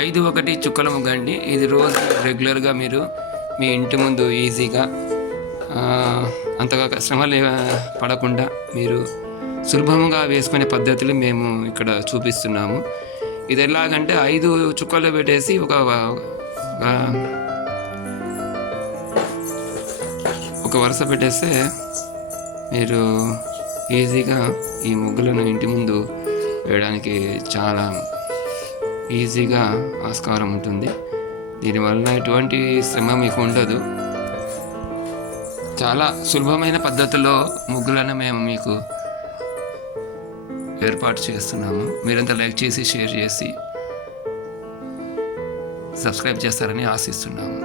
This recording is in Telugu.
5-1 చుక్కల ముగ్గు అండి. ఇది రోజు రెగ్యులర్గా మీరు మీ ఇంటి ముందు ఈజీగా అంతగా శ్రమ పడకుండా మీరు సులభంగా వేసుకునే పద్ధతులు మేము ఇక్కడ చూపిస్తున్నాము. ఇది ఎలాగంటే 5 చుక్కలు పెట్టేసి ఒక వరుస పెట్టేస్తే మీరు ఈజీగా ఈ ముగ్గులను ఇంటి ముందు వేయడానికి చాలా ఈజీగా ఆస్కారం ఉంటుంది. దీనివల్ల ఎటువంటి శ్రమ మీకు ఉండదు. చాలా సులభమైన పద్ధతిలో ముగ్గులను మేము మీకు ఏర్పాటు చేస్తున్నాము. మీరంతా లైక్ చేసి షేర్ చేసి సబ్స్క్రైబ్ చేస్తారని ఆశిస్తున్నాము.